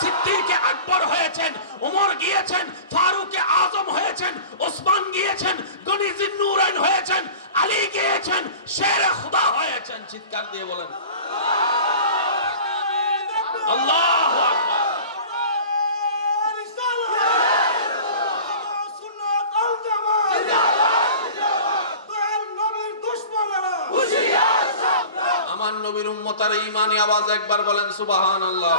সিদ্দিকে আকবর হয়েছেন, ওমর গিয়েছেন, ফারুকে আজম হয়েছেন, ওসমান গিয়েছেন, গনি জিন্নুরাইন হয়েছেন, আলী গিয়েছেন, শেরে খুদা হয়েছেন। চিৎকার দিয়ে বলেন আল্লাহু আকবার। আমার নবীর উম্মতের ঈমানি আওয়াজ একবার বলেন সুবহানাল্লাহ।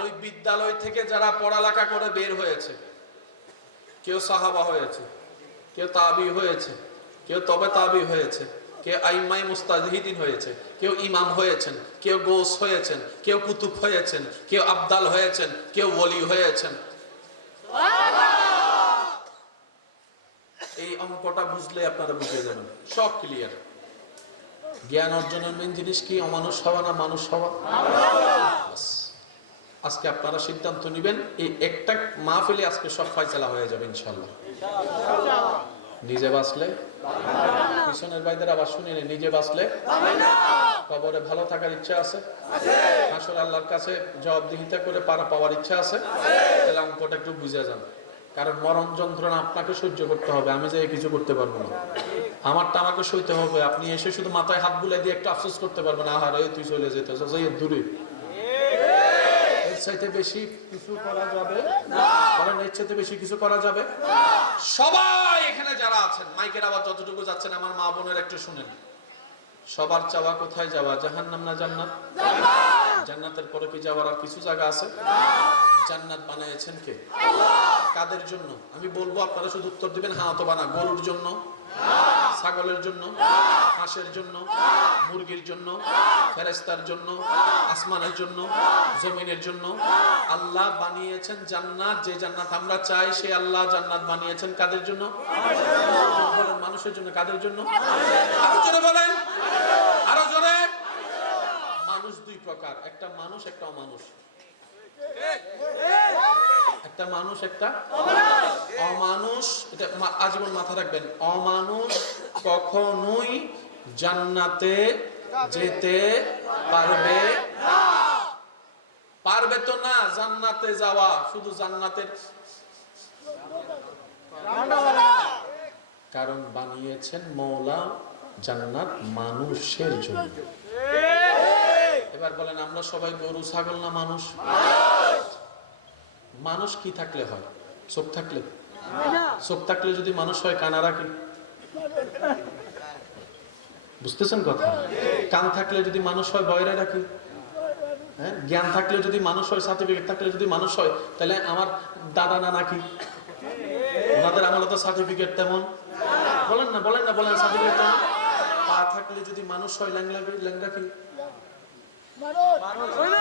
ওই বিদ্যালয় থেকে যারা পড়ালেখা করে বের হয়েছে, কেউ সাহাবা হয়েছে, কেউ তাবি হয়েছে, কেউ তবে তাবি হয়েছে, কেউ আইম্মাই মুস্তাহিদিন হয়েছে, কেউ ইমাম হয়েছেন, কেউ গোস হয়েছেন, কেউ কুতুব হয়েছেন, কেউ আবদাল হয়েছেন, কেউ ওলি হয়েছেন। এই অঙ্কটা বুঝলে আপনারা বুঝে যাবেন, সব ক্লিয়ার। জ্ঞান অর্জনের মেন জিনিস কি? অমানুষ হওয়া না মানুষ হওয়া? আজকে আপনারা সিদ্ধান্ত নেবেন, এই একটা মাহফিলে আজকে সব ফয়সালা হয়ে যাবে ইনশাআল্লাহ। নিজে বাঁচলে, পিছনের ভাইদের আবার শুনিনি, নিজে বাঁচলে কবরে ভালো থাকার ইচ্ছা আছে, আসলে আল্লাহর কাছে জবাবদিহিতা করে পাওয়ার ইচ্ছা আছে, তাহলে অঙ্কটা একটু বুঝে যান। কারণ মরণ যন্ত্রণা আপনাকে সহ্য করতে হবে, আমি যে কিছু করতে পারবো না, আমারটা আমাকে সইতে হবে। আপনি এসে শুধু মাথায় হাত বুলাই দিয়ে একটু আফসোস করতে পারবেন, আহারে তুই চলে যেতে দূরে। এর চাইতে বেশি কিছু করা যাবে না, কারণ এর চাইতে বেশি কিছু করা যাবে। সবাই এখানে যারা আছেন, মাইকের আওয়াজ যতটুকু যাচ্ছেন আমার মা বোনের একটু শুনেন। সবার চাওয়া কোথায় যাওয়া? জাহান্নাম না জান্নাত? জান্নাতের পরে কি যাওয়ার আর কিছু জায়গা আছে? জান্নাত বানিয়েছেন কে? কাদের জন্য? আমি বলবো, আপনারা শুধু উত্তর দিবেন হ্যাঁ অথবা না। গরুর জন্য, ছাগলের জন্য, হাঁসের জন্য, মুরগির জন্য, ফেরেশতার জন্য, আসমানের জন্য, জমিনের জন্য। আল্লাহ বানিয়েছেন জান্নাত, যে জান্নাত আমরা চাই, সেই আল্লাহ জান্নাত বানিয়েছেন কাদের জন্য? বলেন মানুষের জন্য। কাদের জন্য? আরো জোরে বলেন, আরো জোরে। মানুষ দুই প্রকার, একটা মানুষ একটা অমানুষ। একটা মানুষ একটা অমানুষ। এটা আজীবন মাথা রাখবেন। অমানুষ কখনোই জান্নাতে যেতে পারবে না। পারবে তো না জান্নাতে যাওয়া, শুধু জান্নাতের, কারণ বানিয়েছেন মওলা জান্নাত মানুষের জন্য। এবার বলেন, আমরা সবাই গরু ছাগল না মানুষ? মানুষ কি থাকলে হয়? চোখ থাকলে? চোখ থাকলে যদি মানুষ হয়, কানা রাখি? বুঝতেছেন কথা? কান থাকলে যদি মানুষ হয়, বয়রা রাখি? হ্যাঁ, জ্ঞান থাকলে যদি মানুষ হয়, সার্টিফিকেট থাকলে যদি মানুষ হয়, তাহলে আমার দাদা না নাকি? ওনাদের আমলে তো সার্টিফিকেট তেমন। বলেন না, বলেন না, বলেন সার্টিফিকেট তেমন। পা থাকলে যদি মানুষ হয়, ল্যাংড়া কি?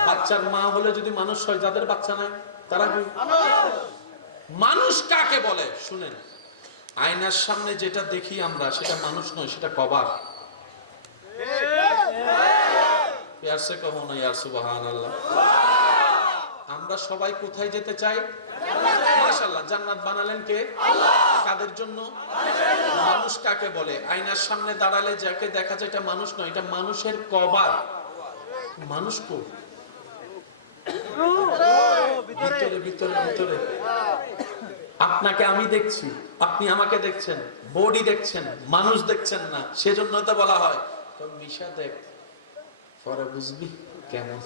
বাচ্চার মা হলে যদি মানুষ হয়, যাদের বাচ্চা নাই তারা কি? মানুষ কাকে বলে শুনেন। আয়নার সামনে যেটা দেখি আমরা, সেটা মানুষ নয়, সেটা কভার। আমরা সবাই কোথায় যেতে চাই? মাশাআল্লাহ, জান্নাত বানালেন কে? কাদের জন্য? মানুষ কাকে বলে? আয়নার সামনে দাঁড়ালে যাকে দেখা যায়, এটা মানুষ নয়, এটা মানুষের কভার। মানুষ কো ভিতরে ভিতরে ভিতরে। আপনাকে আমি দেখছি, আপনি আমাকে দেখছেন, বডি দেখছেন, মানুষ দেখছেন না। সেজন্য তো বলা হয় মিশা দেখ, পরে বুঝবি কেমন।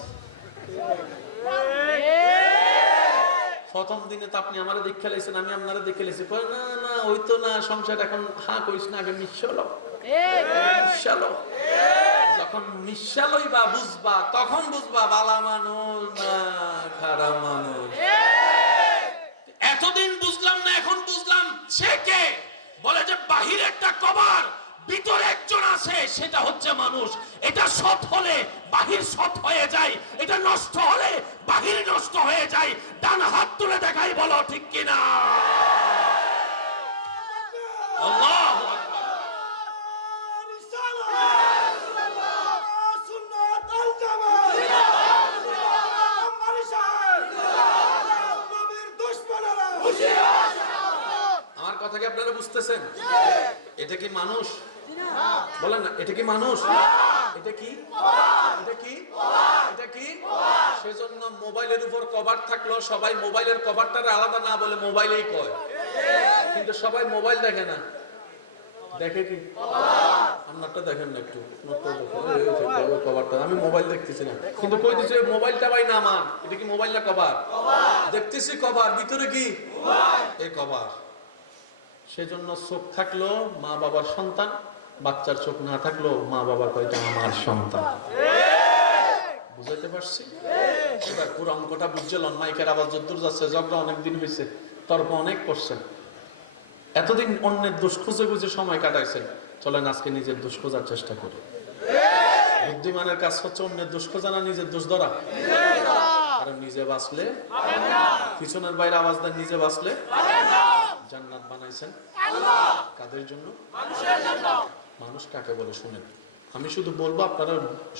প্রথম দিনে তো আপনি আমারে দেখে লাইছেন, আমি আপনারা দেখে লাইছি। না না, ওই তো না, সংসার এখন হ্যাঁ কইস না, আগে মিশালো। যখন মিশালই বা বুঝবা, তখন বুঝবা বালা মানুষ না খারাপ মানুষ। এতদিন বুঝলাম না, এখন বুঝলাম সে কে। বলে যে বাহিরে একটা কভার, ভিতরে একজন আছে, সেটা হচ্ছে মানুষ। এটা সৎ হলে বাহির সৎ হয়ে যায়, এটা নষ্ট হলে বাহির নষ্ট হয়ে যায়। ডান হাত তুলে দেখাই, বলো ঠিক কিনা? আল্লাহু আকবার। আমার কথা কি আপনারা বুঝতেছেন? এটা কি মানুষ? বলেন না, এটা কি মানুষ? এটা কি? এটা কি? এটা কি? সেজন্য মোবাইলের উপর কভার থাকলো সবাই মোবাইলের কভারটারে আলাদা না বলে মোবাইলেই কয়, কিন্তু সবাই মোবাইল দেখে না, দেখে কি? আপনারটা দেখেন না একটু, কভারটা আমি মোবাইল দেখতেছি না, কিন্তু কই দিছে মোবাইলটা ভাই না আমার, এটা কি মোবাইল না কভার? দেখতেছি কভার, ভিতরে কি? এই কভার। সেজন্য চোখ থাকলো মা বাবার সন্তান, বাচ্চার চোখ না থাকলো মা বাবা কয় এটা আমার সন্তান। বুঝাতে পারছি? এবার পুরো অঙ্কটা বুঝছিলেন, মাইকের আওয়াজ যদ্দূর যাচ্ছে, ঝগড়া অনেকদিন হয়েছে, তর্ক অনেক করছেন, এতদিন অন্যের দোষ খুঁজে খুঁজে সময় কাটাইছেন, চলেন আজকে নিজের দোষ খোঁজার চেষ্টা করি। বুদ্ধিমানের কাজ হচ্ছে অন্যের দোষ খোঁজা না নিজের দোষ ধরা। কারণ নিজে বাঁচলে, পিছনের বাইরে আওয়াজ দেন, নিজে বাঁচলে জান্নাত বানাইছেন কাদের জন্য? মানুষ কাকে বলে শুনেন, আমি শুধু বলবো, আপনারা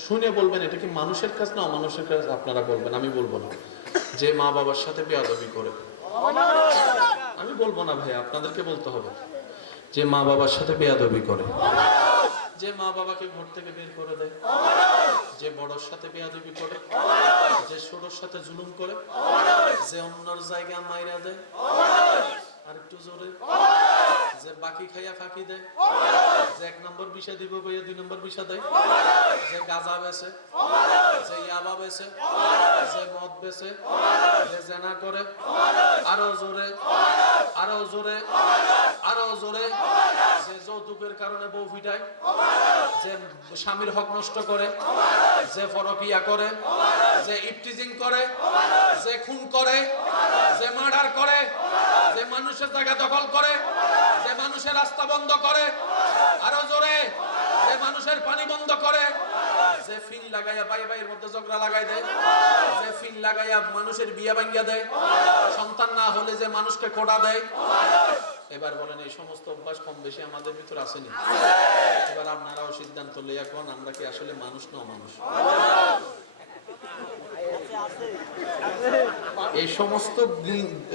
শুনে বলবেন এটা কি মানুষের কাজ না অমানুষের কাজ, আপনারা বলবেন, আমি বলবো না। যে মা বাবার সাথে বেয়াদবি করে, আমি বলবো না ভাই, আপনাদেরকে বলতে হবে। যে মা বাবার সাথে বেয়াদবি করে, যে মা বাবাকে ঘর থেকে বের করে দেয়, যে বড়র সাথে বেয়াদবি করে, যে ছোটর সাথে জুলুম করে, যে অন্যর জায়গা মাইরা দেয়, আর একটু জোরে, যে বাকি খাইয়া ফাঁকি দেয়, যে 1 নম্বর বিষা দিব বইয়া 2 নম্বর বিষা দেয়, যে গাঁজা বেচে, যে ইয়াবা বেচে, যে মদ বেচে, যে জেনা করে, আরো জোরে, আরো জোরে, আরো জোরে, যে যৌতুকের কারণে বউ ফিটায়, যে স্বামীর হক নষ্ট করে, যে পরকিয়া করে, যে ইফটিজিং করে, যে খুন করে, যে মার্ডার করে, যে মানুষের জায়গা দখল করে, যে মানুষের রাস্তা বন্ধ করে, আরো জোরে, যে মানুষের পানি বন্ধ করে, যে ফিল লাগাইয়া ভাই ভাইয়ের মধ্যে ঝগড়া লাগাই দেয়, যে ফিল লাগাইয়া মানুষের বিয়া ভাঙ্গিয়া দেয়, সন্তান না হলে যে মানুষকে কোটা দেয়। এবার বলেন এই সমস্ত অভ্যাস কম বেশি আমাদের ভিতর আসেনি? এবার আপনারাও সিদ্ধান্ত লইয়া কোন আমরা কি আসলে মানুষ না অমানুষ?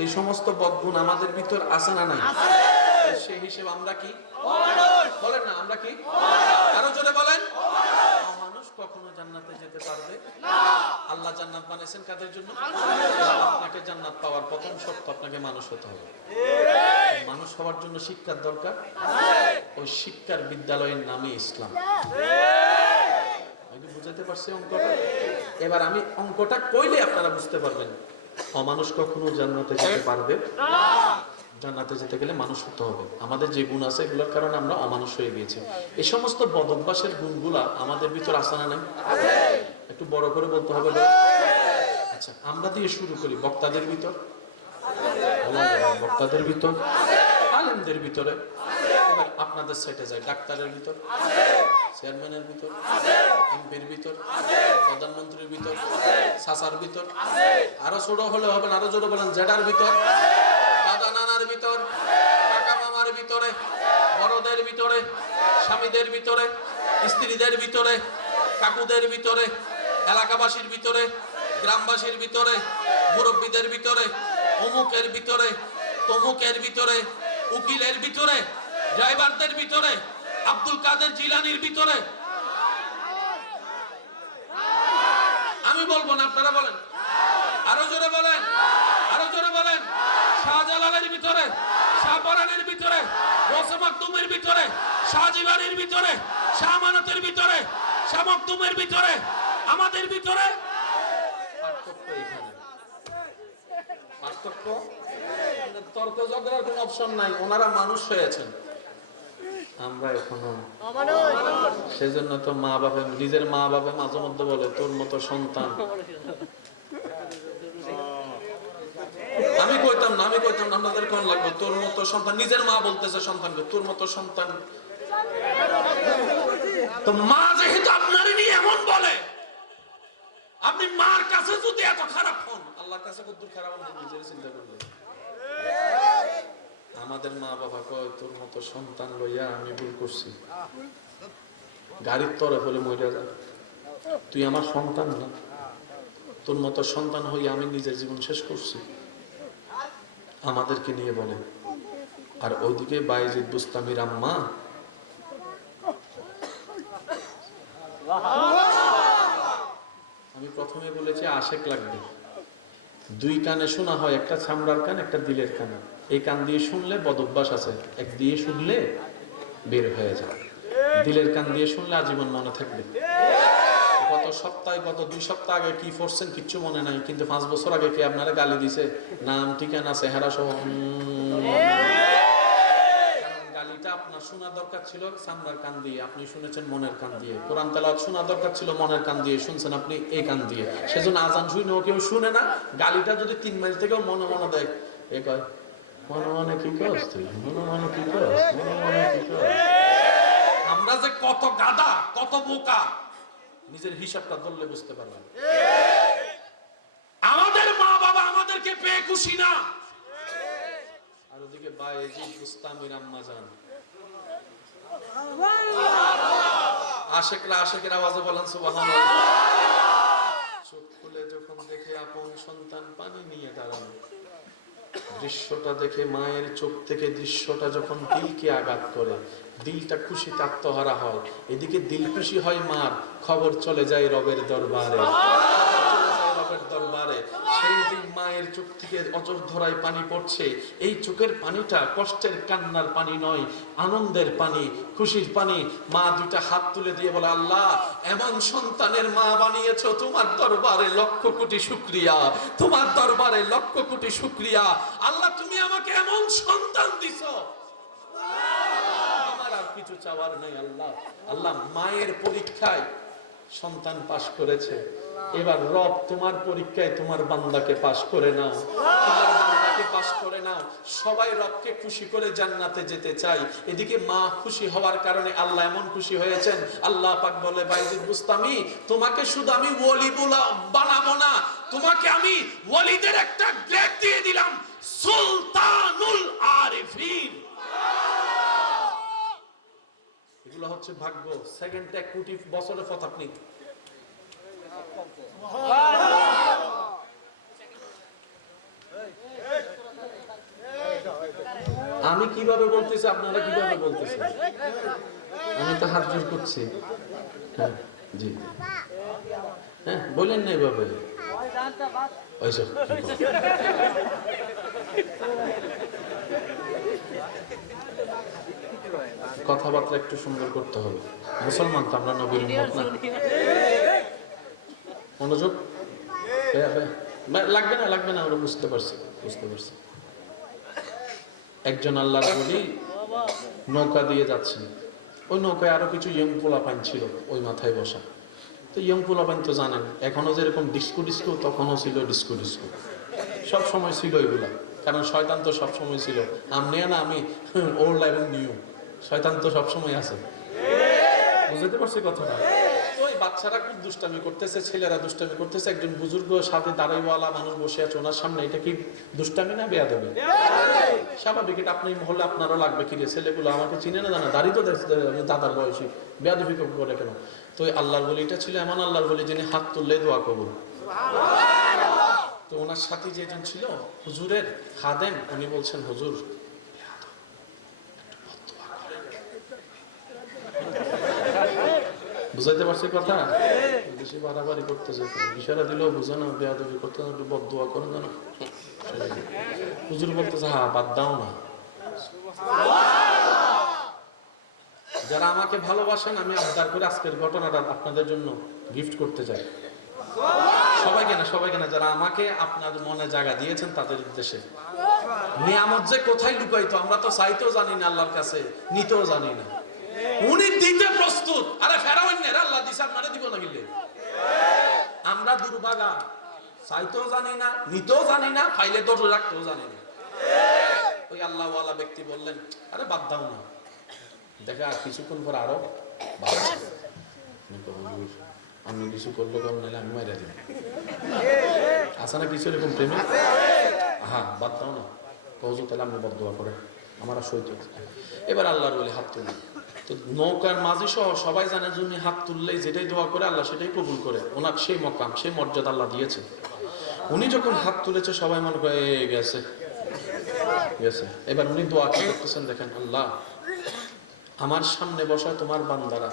এই সমস্ত বদগুণ আমাদের ভিতর আছে না নাই? সেই হিসেবে আমরা কি বলেন না, আমরা কি? আরো জোরে বলেন। অমানুষ কখনো জান্নাতে যেতে পারবে না। আল্লাহ জান্নাত বানাইছেন কাদের জন্য? আপনাকে জান্নাত পাওয়ার প্রথম শর্ত আপনাকে মানুষ হতে হবে। মানুষ হওয়ার জন্য শিক্ষার দরকার, ওই শিক্ষার বিদ্যালয়ের নামই ইসলাম। বুঝাতে পারছি অঙ্কটা? এবার আমি অঙ্কটা কইলে আপনারা বুঝতে পারবেন অমানুষ কখনো জান্নাতে যেতে পারবে না। জান্নাতে যেতে গেলে মানুষ হতে হবে। আমাদের যে গুণ আছে এগুলোর কারণে আমরা অমানুষ হয়ে গিয়েছি। এই সমস্ত বদ অভ্যাসের গুণগুলা আমাদের ভিতর আছে না নাই? একটু বড় করে বলতে হবে। আচ্ছা, আমরা দিয়ে শুরু করি। বক্তাদের ভিতর, বক্তাদের ভিতর, আলেমদের ভিতরে, এবার আপনাদের সাইডে যায়, ডাক্তারের ভিতর, চেয়ারম্যানের ভিতর, এমপির ভিতর, প্রধানমন্ত্রীর ভিতর, সাসার ভিতর, আরো ছোট হলে হবে না, আরো জোরে বলেন, জেডার ভিতর, দাদা নানার ভিতর, কাকা মামার ভিতরে, বড়দের ভিতরে, স্বামীদের ভিতরে, স্ত্রীদের ভিতরে, কাকুদের ভিতরে, এলাকাবাসীর ভিতরে, গ্রামবাসীর ভিতরে, মুরব্বীদের ভিতরে, অমুকের ভিতরে, তমুকের ভিতরে, উকিলের ভিতরে, ড্রাইভারদের ভিতরে, আব্দুল কাদের জিলানির ভিতরে। আমি বলবো না, আপনারা বলেন, আরো জোরে বলেন, আরো জোরে বলেন। শাহজালালের ভিতরে, শাহপরানের ভিতরে, রোসে মাকদুমের ভিতরে, শাহজিবাড়ির ভিতরে, শাহ আমানতের ভিতরে, শাহ মকদুমের ভিতরে, আমাদের ভিতরে পার্থক্য এখানে। পার্থক্য, তর্ক ঝগড়ার কোনো অপশন নাই। ওনারা মানুষ হয়েছেন, আমরা এখনো। সেজন্য তো মা বাবা, নিজের মা বাবা মাঝে মধ্যে বলে তোর মতো সন্তান। আমি কইতাম না, আমি কইতাম না, আপনাদের কোন লাগবে তোর মতো সন্তান। নিজের মা বলতেছে সন্তানকে তোর মতো সন্তান। তো মা যেহেতু আপনার নিয়ে এমন বলে, আপনি মার কাছে যদি এত খারাপ হন, আল্লাহর কাছে কত খারাপ হন নিজের চিন্তা করলে। আমাদের মা বাবা কয় তোর মতো সন্তান লইয়া আমি ভুল করছি, গাড়ির তরে হলে মরে যা, তুই আমার সন্তান না, তোর মতো সন্তান হইয়া আমি নিজের জীবন শেষ করছি, আমাদেরকে নিয়ে বলে। আর ওইদিকে বায়েজিদ বুস্তামির আম্মা আমি প্রথমে বলেছি আশেক লাগবে। দুই কানে শোনা হয়, একটা চামড়ার কান, একটা দিলের কান। এই কান দিয়ে শুনলে বদ অভ্যাস আছে, এক দিয়ে শুনলে বের হয়ে যায়। দিলের কান দিয়ে শুনলে আজীবন মনে থাকবে। গত সপ্তাহে, গত 2 সপ্তাহ আগে কি করছেন কিচ্ছু মনে নাই, কিন্তু 5 বছর আগে কি আপনারা গালি দিছে, নাম ঠিকানা চেহারা সহ। গালিটা আপনার শোনা দরকার ছিল চামড়ার কান দিয়ে, আপনি শুনেছেন মনের কান দিয়ে। কোরআন তেলাওয়াত শোনা দরকার ছিল মনের কান দিয়ে, শুনছেন আপনি এই কান দিয়ে। সেজন্য আজান শুনেও কেউ শুনে না। গালিটা যদি 3 মাইল থেকেও মনে মনে দেয়, এ কয় মনে মনে কি করছ তুই, মনে মনে কি করছ, মনে মনে কি করছ। আমরা যে কত গাধা, কত বোকা, নিজের হিসাবটা ধরলে বুঝতে পারবেন। আমাদের মা বাবা আমাদেরকে পেয়ে খুশি না, আর ওদিকে বায়েজিদ বুস্তামির আম্মা জান। আশেকরা আশেকের আওয়াজে বলেন সুবহানাল্লাহ। চোখ খুলে যখন দেখে আপন সন্তান পানি নিয়ে দাঁড়ানো, দৃশ্যটা দেখে মায়ের চোখ থেকে দৃশ্যটা যখন দিলকে আঘাত করে, দিলটা খুশিতে আত্মহারা হয়। এদিকে দিল খুশি হয় মার, খবর চলে যায় রবের দরবারে। দরবারে সেই দিন মায়ের চোখ থেকে অজর ধরায় পানি পড়ছে। এই চোখের পানিটা কষ্টের কান্নার পানি নয়, আনন্দের পানি, খুশির পানি। মা দুইটা হাত তুলে দিয়ে বলে, আল্লাহ এমন সন্তানের মা বানিয়েছো, তোমার দরবারে লক্ষ কোটি শুকরিয়া, তোমার দরবারে লক্ষ কোটি শুকরিয়া। আল্লাহ তুমি আমাকে এমন সন্তান দিছো, আমার আর কিছু চাওয়ার নেই। আল্লাহ আল্লাহ মায়ের পরীক্ষায় সন্তান পাশ করেছে, এবার রব তোমার পরীক্ষায় তোমার বান্দাকে পাশ করে নাও, তোমার বান্দাকে পাশ করে নাও। সবাই রবকে খুশি করে জান্নাতে যেতে চাই। এদিকে মা খুশি হওয়ার কারণে আল্লাহ এমন খুশি হয়েছেন, আল্লাহ পাক বলে, বাইজিদ বুস্তামি তোমাকে শুধু আমি ওলি বানাবো না, তোমাকে আমি ওলিদের একটা গ্রেড দিয়ে দিলাম, সুলতানুল আরিফিন। এগুলো হচ্ছে ভাগ্য। সেকেন্ড 1 কোটি বছরের পথ আপনি। আমি কিভাবে বলতেছি, আপনারা কিভাবে বলতেছেন? আমি তো হাত জোর করছি। হ্যাঁ জি, হ্যাঁ বলেন না এভাবে। কথাবার্তা একটু সুন্দর করতে হবে। মুসলমান তো আমরা, নবীর উম্মত না। মনোযোগ লাগবে না, লাগবে না, আমরা বুঝতে পারছি, বুঝতে পারছি। একজন আল্লাহর ওলি নৌকা দিয়ে যাচ্ছেন, ওই নৌকায় আরো কিছু ইয়ং পোলাপাইন ছিল ওই মাথায় বসা। তো ইয়ং পোলাপাইন তো জানেন, এখনো যেরকম ডিস্কো ডিস্কো, তখনও ছিল ডিস্কো ডিস্কো, সব সময় ছিল এগুলা। কারণ শয়তান তো সব সময় ছিল, আমি না, আমি ওল্ড এবং নিউ, শয়তান তো সব সময় আছে। বুঝতে পারছি কথাটা? ওই বাচ্চারা খুব দুষ্টামি করতেছে, ছেলেরা দুষ্টামি করতেছে, একজন বুজুর্গ সাথে দাঁড়াইওয়ালা মানুষ বসে আছে ওনার সামনে। এটা কি দুষ্টামি না বেয়াদবি? স্বাভাবিক, এটা আপনি মহলে আপনারও লাগবে। কি রে ছেলেগুলো আমাকে চিনে না, জানা দাড়ি তো দেখতে দাদার বয়সী, বেয়াদবি করে কেন? তো আল্লাহর বলি এটা ছিল এমন আল্লাহর বলি যিনি হাত তুললে দোয়া কবুল। তো ওনার সাথে যেজন ছিল হুজুরের খাদেম, উনি বলছেন, হুজুর বুঝাইতে পারছি কথা? বেশি বাড়াবাড়ি করতেছে, ইশারা দিলেও বুঝে না, বেয়াদবি করতে না, একটু বদদোয়া করে না। হুজুর বলতেছে, হ্যাঁ বাদ দাও না। যারা আমাকে ভালোবাসেন, আমি আবদার করে আজকের ঘটনাটা আপনাদের জন্য গিফট করতে চাই। সবাইকে না, সবাইকে না, যারা আমাকে আপনার মনে জায়গা দিয়েছেন তাদের উদ্দেশ্যে। নিয়ামত যে কোথায় লুকাইতো আমরা তো চাইতেও জানি না, আল্লাহর কাছে নিতেও জানি না। উনি দিতে প্রস্তুত। আরে ফেরাউনের আল্লাহ দিছে, আপনারা দিব না গিলে? আমরা দুর্ভাগা, চাইতেও জানি না, নিতেও জানি না, ফাইলে ধরে রাখতেও জানি না। ওই আল্লাহওয়ালা ব্যক্তি বললেন, আরে বাদ দাও না, দেখা কিছুক্ষণ পর আরো আমি কিছু করলে কম, নাহলে আমি মাইরা দিব। আছে না কিছু এরকম প্রেমে? হ্যাঁ বাদ দাও না, কৌজু তাহলে আপনি বদদোয়া করে আমার আর সইতে। এবার আল্লাহর বলে হাত তুললেন। তো নৌকার মাঝি সহ সবাই জানে যে উনি হাত তুললেই যেটাই দোয়া করে আল্লাহ সেটাই কবুল করে। ওনার সেই মকাম, সেই মর্যাদা আল্লাহ দিয়েছে। উনি যখন হাত তুলেছে সবাই মনে করে গেছে গেছে। এবার উনি দোয়া কি করতেছেন দেখেন, আল্লাহ আমার সামনে বসা তোমার বান্দারা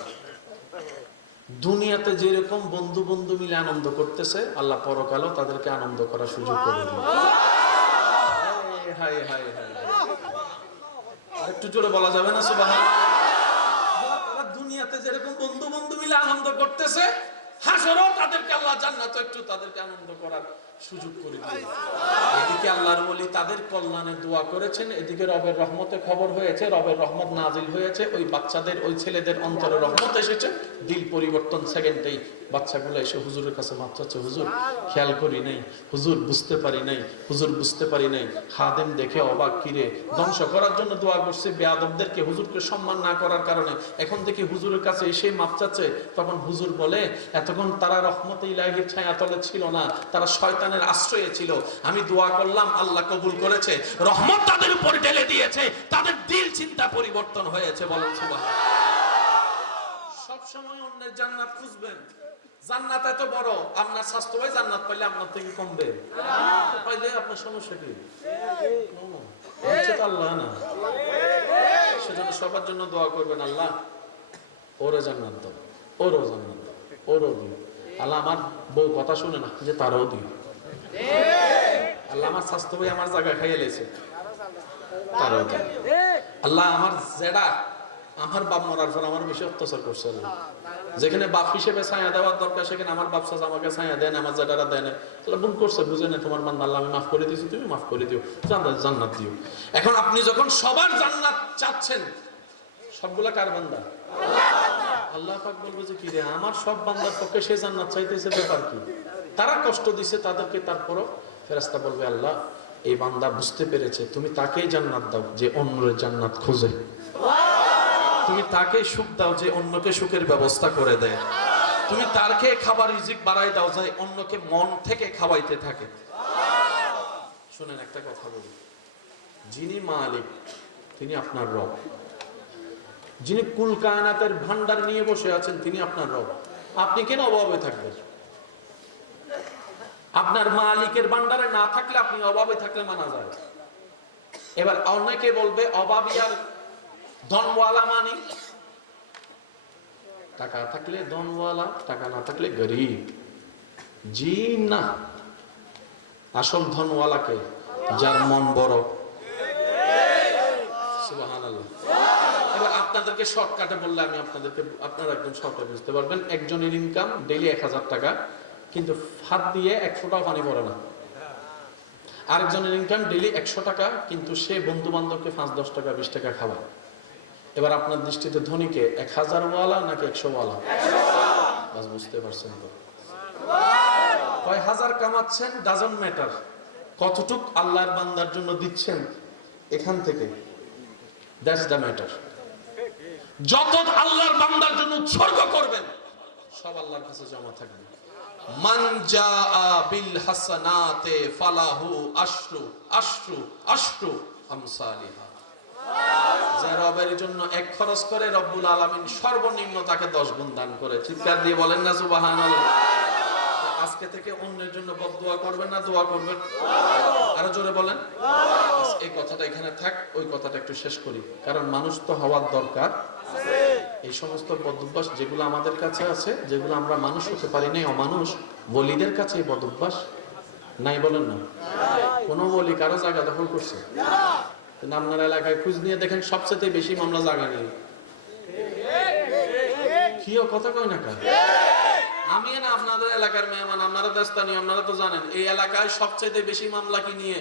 দুনিয়াতে যেরকম বন্ধু বন্ধু মিলে আনন্দ করতেছে, আল্লাহ পরকালও তাদেরকে আনন্দ করার সুযোগ করে দিবে। হায় হায় হায়, একটু জোরে বলা যাবে না সুবহানাল্লাহ? দুনিয়াতে যেরকম বন্ধু বন্ধু মিলে আনন্দ করতেছে, হাসরেও তাদেরকে আল্লাহ জান্নাতে একটু তাদেরকে আনন্দ করার সুযোগ করে দিবে। এদিকে আল্লাহর ওলি তাদের কল্যাণে দোয়া করেছেন, এদিকে রবের রহমতে খবর হয়েছে, রবের রহমত নাজিল হয়েছে, ওই বাচ্চাদের ওই ছেলেদের অন্তরে রহমত এসেছে, দিল পরিবর্তন সেকেন্ডেই। বাচ্চাগুলো এসে হুজুরের কাছে মাপ চাচ্ছে, হুজুর খেয়াল করি নাই, হুজুর বুঝতে পারি নাই, হুজুর বুঝতে পারি নাই। খাদেম দেখে অবাক, কিরে ধ্বংস করার জন্য দোয়া করছে বেয়াদবদেরকে, হুজুরকে সম্মান না করার কারণে, এখন দেখি হুজুরের কাছে এসে মাপ চাচ্ছে। তখন হুজুর বলে, এতক্ষণ তারা রহমতে ইলাহির ছায়াতলে ছিল না, তারা শয়তানের আশ্রয়ে ছিল। আমি দোয়া করলাম, আল্লাহ কবুল করেছে, রহমত তাদের উপর ঢেলে দিয়েছে, তাদের দিল চিন্তা পরিবর্তন হয়েছে। বলেন সুবহানাল্লাহ। সব সময় অন্যের জান্নাত খুঁজবেন। জান্নাত এত বড়, আপনার স্বাস্থ্য ভাই জান্নাত পাইলে আপনার থেকে কমবে পাইলে আপনার সমস্যা কি? আল্লাহ না, সেজন্য সবার জন্য দোয়া করবেন, আল্লাহ ওরে জান্নাত দাও, ওরও জান্নাত দাও, ওরও দিও। আল্লাহ আমার বউ কথা শুনে না, যে তারও দিও। আল্লাহ আমার স্বাস্থ্য ভাই আমার জায়গা খাইয়ে লেছে, তারও দিও। আল্লাহ আমার জেডা, আমার বাপ মরার পর আমার বেশি অত্যাচার করছে, যেখানে বাপ হিসেবে ছায়া দেওয়ার দরকার সেখানে আমার বাপ চাচা আমাকে ছায়া দেন, আমার জেডারা দেন। তাহলে ভুল করছে, বুঝে না তোমার বান্দা, আল্লাহ আমি মাফ করে দিয়েছি, তুমি মাফ করে দিও, জান্নাত দিও। এখন আপনি যখন সবার জান্নাত চাচ্ছেন, সবগুলা কার বান্দা? আল্লাহ পাক বলবে যে, কি রে আমার সব বান্দার পক্ষে সে জান্নাত চাইতেছে, ব্যাপার কি? তারা কষ্ট দিছে তাদেরকে, তারপরও ফেরেশতা বলবে, আল্লাহ এই বান্দা বুঝতে পেরেছে, তুমি তাকেই জান্নাত দাও যে অন্যের জান্নাত খোঁজে, তুমি তাকে সুখ দাও যে অন্যকে সুখের ব্যবস্থা করে দেয়, তুমি তারকে খাবার রিজিক বাড়াই দাও যে অন্যকে মন থেকে খাওয়াইতে থাকে। শুনেন একটা কথা বলি, যিনি মালিক তিনি আপনার রব, যিনি কুল কায়নাতের ভান্ডার নিয়ে বসে আছেন তিনি আপনার রব, আপনি কেন অভাবে থাকবেন? আপনার মালিকের ভান্ডারে না থাকলে আপনি অভাবে থাকলে মানা যায়। এবার অনেকে বলবে অভাবী আর ধনওয়ালা মানি, টাকা থাকলে ধনওয়ালা, টাকা না থাকলে গরিব। জি না, আসল ধনওয়ালাকে যার মন বড়। সুবহানাল্লাহ। এবার আপনাদেরকে শর্টকাটে বললে আমি আপনাদেরকে, আপনারা একদম শর্টে বুঝতে পারবেন। একজনের ইনকাম ডেইলি 1000 টাকা, কিন্তু হাত দিয়ে 1 ফোঁটাও পানি পড়ে না। আরেকজনের ইনকাম ডেইলি 100 টাকা, কিন্তু সে বন্ধু বান্ধবকে 5-10 টাকা 20 টাকা খাওয়ায়। এবার আপনার দৃষ্টিতে ধনীকে 1000 ওয়ালা নাকি 100 ওয়ালা? বাস বুঝতে পারছেন তো? কয় হাজার কামাচ্ছেন ডাজন্ট ম্যাটার, কতটুক আল্লাহর বান্দার জন্য দিচ্ছেন এখান থেকে, দ্যাটস দ্য ম্যাটার। যত আল্লাহর বান্দার জন্য উৎসর্গ করবেন সব আল্লাহর কাছে জমা থাকবে। মান জাআ বিল হাসানাতে ফালাহু আশরু আশরু আশরু আমসালিহা। যে রবের জন্য 1 খরচ করে রব্বুল আলামিন সর্বনিম্ন তাকে 10 গুণ দান করে। চিৎকার দিয়ে বলেন না সুবহানাল্লাহ। আজকে থেকে অন্যের জন্য বদদুয়া করবেন না, দোয়া করবেন? আরো জোরে বলেন। এই কথাটা এখানে থাক, ওই কথাটা একটু শেষ করি, কারণ মানুষ তো হওয়ার দরকার। এই সমস্ত বদঅভ্যাস যেগুলো আমাদের কাছে আছে, যেগুলো আমরা মানুষ হতে পারি নাই, অমানুষ, বলিদের কাছে এই বদঅভ্যাস নাই, বলেন না? কোনো বলি কারো জায়গা দখল করছে? কিন্তু আপনার এলাকায় খোঁজ নিয়ে দেখেন সবচেয়ে বেশি মামলা জায়গা নেই। কিও কথা কই না কেন? আমি না আপনাদের এলাকার মেহমান, আপনারা দেশস্থানীয়, আপনারা তো জানেন এই এলাকায় সবচেয়ে বেশি মামলা কি নিয়ে?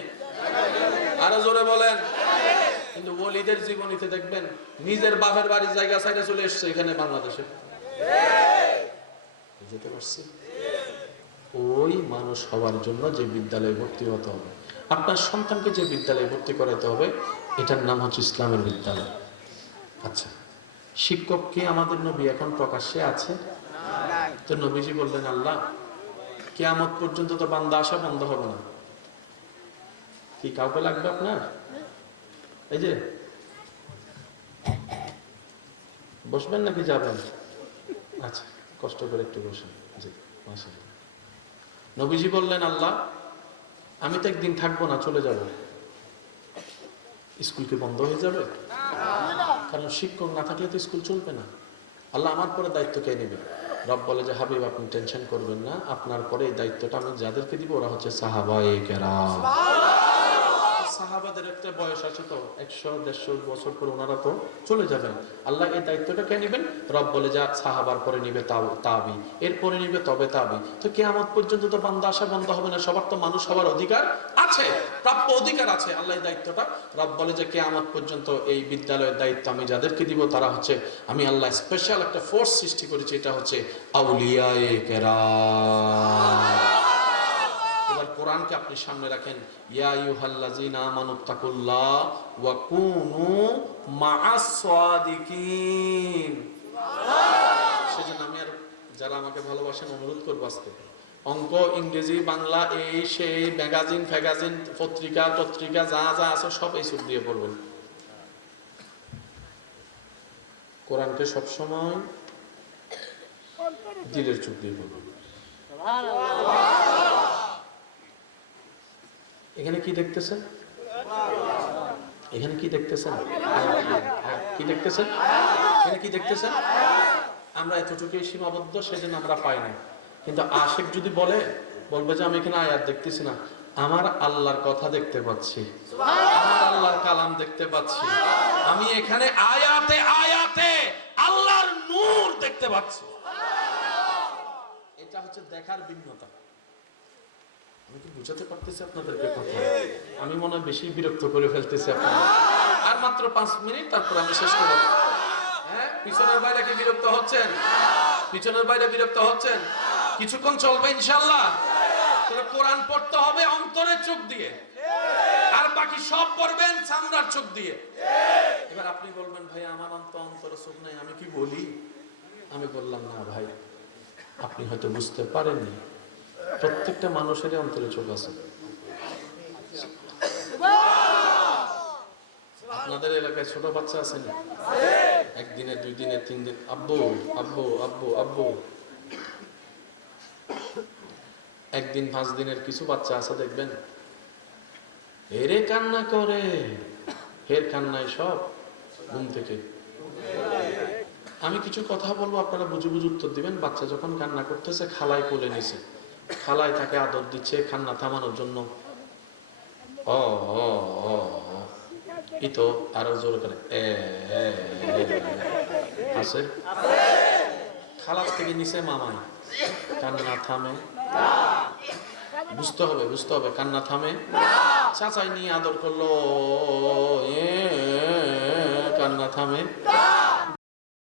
আরো জোরে বলেন। কিন্তু ওলিদের জীবনীতে দেখবেন নিজের বাপের বাড়ির জায়গা সাইডে চলে এসছে এখানে বাংলাদেশে। বুঝতে পারছি? ওই মানুষ হওয়ার জন্য যে বিদ্যালয়ে ভর্তি হতে হবে, আপনার সন্তানকে যে বিদ্যালয়ে ভর্তি করাতে হবে, এটার নাম হচ্ছে ইসলামের বিদ্যালয়। আচ্ছা, শিক্ষক কি আমাদের নবী এখন প্রকাশ্যে আছে? তো নবীজি বললেন, আল্লাহ কিয়ামত পর্যন্ত তো বান্দা আসা বন্ধ হবে না। কি কাউকে লাগবে আপনার? এই যে বসবেন নাকি যাবেন? আচ্ছা, কষ্ট করে একটু বসেন। জি, মাশাআল্লাহ। নবীজি বললেন, আল্লাহ আমি তো একদিন থাকবো না, চলে যাব। স্কুল কি বন্ধ হয়ে যাবে? কারণ শিক্ষক না থাকলে তো স্কুল চলবে না। আল্লাহ আমার পরে দায়িত্ব কে নেবে? রব বলে যে হাবিব আপনি টেনশন করবেন না, আপনার পরে এই দায়িত্বটা আমি যাদেরকে দিব ওরা হচ্ছে সাহাবায়ে কেরাম। সাহাবাদের একটা বয়স আছে তো, 100-150 বছর পরে ওনারা তো চলে যাবেন। আল্লাহ এই দায়িত্বটা কে নেবেন? রব বলে যা সাহাবার পরে নিবে তাবি, এরপরে নিবে তবে তাবি। তো কিয়ামত পর্যন্ত তো বান্দা আসা বন্ধ হবে না, সবার তো মানুষ হওয়ার অধিকার আছে, প্রাপ্য অধিকার আছে। আল্লাহ এই দায়িত্বটা, রব বলে যে কিয়ামত পর্যন্ত এই বিদ্যালয়ের দায়িত্ব আমি যাদেরকে দিব তারা হচ্ছে, আমি আল্লাহ স্পেশাল একটা ফোর্স সৃষ্টি করেছি, এটা হচ্ছে আউলিয়ায়ে কেরাম। কোরআনকে আপনি সামনে রাখেন, ইয়া আইয়ুহাল্লাযীনা আমানুত্তাকুল্লাহ ওয়া কুনু মা'আস সাদিকিন। সেজন্য আমি আর যারা আমাকে ভালোবাসেন অনুরোধ করব, আজকে অঙ্ক, ইংরেজি, বাংলা, এই সেই ম্যাগাজিন ফ্যাগাজিন, পত্রিকা টত্রিকা যা যা আছে সব এই চোখ দিয়ে পড়বেন। কোরআনকে সবসময় দিলের চোখ দিয়ে পড়বেন। এখানে কি দেখতেছেন? এখানে কি দেখতেছেন? কি দেখতেছেন? এখানে কি দেখতেছেন? আমরা এতটুকুই সীমাবদ্ধ, সেজন্য আমরা পাই না। কিন্তু আশিক যদি বলবে যে আমি এখানে আয়াত দেখতেছি না, আমার আল্লাহর কথা দেখতে পাচ্ছি, আমার আল্লাহর কালাম দেখতে পাচ্ছি, আমি এখানে আয়াতে আয়াতে আল্লাহর নূর দেখতে পাচ্ছি। এটা হচ্ছে দেখার ভিন্নতা। আমি কি বুঝাতে পারতেছি আপনাদেরকে কথা? আমি মনে হয় বেশি বিরক্ত করে ফেলতেছি আপনাদের। আর মাত্র 5 মিনিট, তারপর আমি শেষ করব। হ্যাঁ, পিছনের বাইরে কি বিরক্ত হচ্ছেন? পিছনের বাইরে বিরক্ত হচ্ছেন? কিছুক্ষণ চলবে ইনশাআল্লাহ। তবে কোরআন পড়তে হবে অন্তরের চোখ দিয়ে, আর বাকি সব পড়বেন চামড়ার চোখ দিয়ে। এবার আপনি বলবেন ভাই আমার অন্তরের চোখ নাই, আমি কি বলি? আমি বললাম না ভাই, আপনি হয়তো বুঝতে পারেননি, প্রত্যেকটা মানুষেরই অন্তরে চোখ আছে। আপনাদের এলাকায় ছোট বাচ্চা আছে না? একদিনে, 2 দিনে, 3 দিন আব্বু আব্বু আব্বু আব্বু। একদিন 5 দিনের কিছু বাচ্চা আছে দেখবেন এরে কান্না করে, ফের কান্নায় সব ঘুম থেকে। আমি কিছু কথা বলবো, আপনারা বুঝে বুঝে উত্তর দিবেন। বাচ্চা যখন কান্না করতেছে, খালায় কোলে নিছে, খালায় তাকে আদর দিচ্ছে কান্না থামানোর জন্য। ও ও ও ই তো আরো জোর করে আছে। খালার থেকে নিচে মামায়, কান্না থামে। বুঝতে হবে কান্না থামে। চাচাই নিয়ে আদর করলো, কান্না থামে।